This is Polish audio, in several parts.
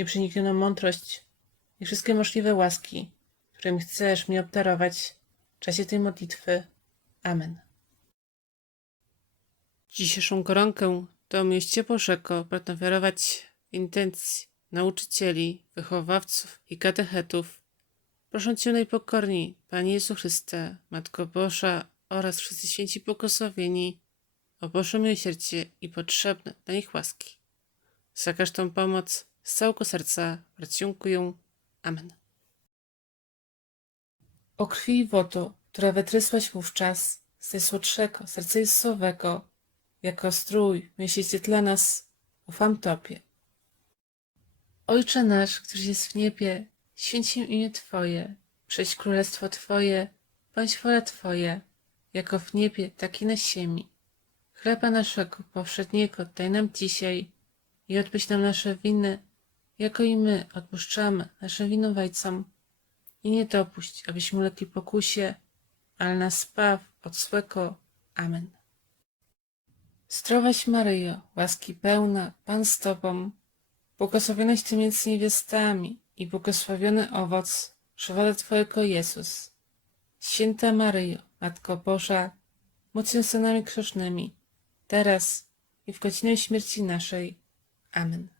nieprzeniknioną mądrość i wszystkie możliwe łaski, którymi chcesz mnie obdarować w czasie tej modlitwy. Amen. Dzisiejszą koronkę to mieście Bożego pragnę ofiarować intencji nauczycieli, wychowawców i katechetów. Proszę Cię najpokorniej, Panie Jezu Chryste, Matko Boża oraz wszyscy święci błogosławieni, o Boże miłosierdzie i potrzebne dla nich łaski. Za każdą pomoc z całego serca dziękuję. Amen. O krwi i wodo, która wytrysłaś wówczas z najsłodszego serca Jezusowego, jako strój miesięcy dla nas, ufam Tobie. Ojcze nasz, któryś jest w niebie, święć się imię Twoje, przyjdź królestwo Twoje, bądź wola Twoja, jako w niebie, tak i na ziemi. Chleba naszego powszedniego daj nam dzisiaj i odpuść nam nasze winy, jako i my odpuszczamy naszym winowajcom. I nie dopuść, abyśmy ulegli pokusie, ale nas spaw od. Amen. Zdrowaś Maryjo, łaski pełna, Pan z Tobą, błogosławionaś Ty między niewiastami i błogosławiony owoc żywota Twojego Jezus. Święta Maryjo, Matko Boża, módl się za nami teraz i w godzinę śmierci naszej. Amen.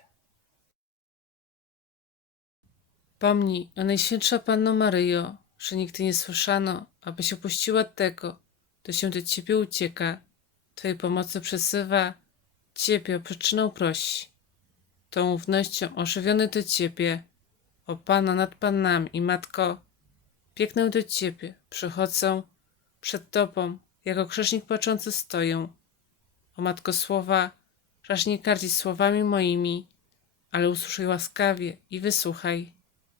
Pomnij, o Najświętsza Panno Maryjo, że nigdy nie słyszano, abyś opuściła tego, kto się do ciebie ucieka, twojej pomocy przesywa, ciebie o przyczynę prosi. Tą ufnością ożywiony do ciebie, o Pana nad Panami i Matko, biegnę do ciebie, przychodzę przed tobą, jako krzyżnik płaczący stoję. O Matko słowa, raż nie kardzić słowami moimi, ale usłyszaj łaskawie i wysłuchaj.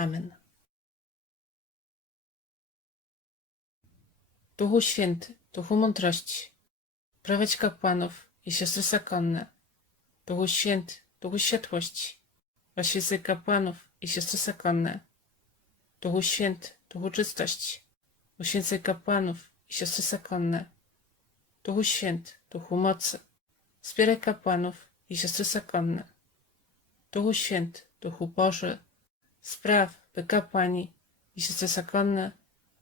Amen. Duchu Święty, Duchu Mądrości, prowadź kapłanów i siostry zakonne. Duchu Święty, Duchu Światłości, oświecaj kapłanów i siostry zakonne. Duchu Święty, Duchu Czystości, uświęcaj kapłanów i siostry zakonne. Duchu Święty, Duchu Mocy, wspieraj kapłanów i siostry zakonne. Duchu Święty, Duchu Boży, spraw, by kapłani i siostry zakonne,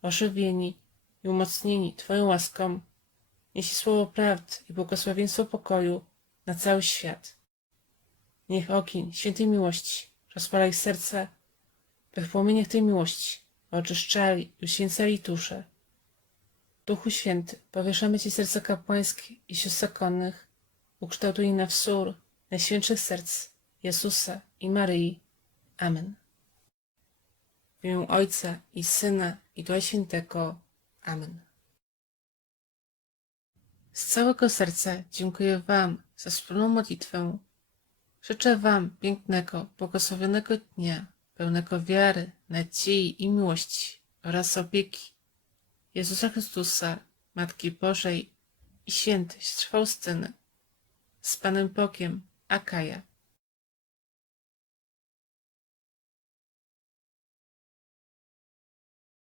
ożywieni i umocnieni Twoją łaską, niesie słowo prawdy i błogosławieństwo pokoju na cały świat. Niech ogień świętej miłości rozpala ich serca, by w płomieniach tej miłości oczyszczali i uświęcali dusze. Duchu Święty, powieszamy Ci serca kapłańskie i sióstr zakonnych, ukształtuj na wzór najświętszych serc Jezusa i Maryi. Amen. W imię Ojca i Syna i Ducha Świętego. Amen. Z całego serca dziękuję Wam za wspólną modlitwę. Życzę Wam pięknego, błogosławionego dnia, pełnego wiary, nadziei i miłości oraz opieki Jezusa Chrystusa, Matki Bożej i świętej Faustyny. Z Panem Bogiem, Akaja.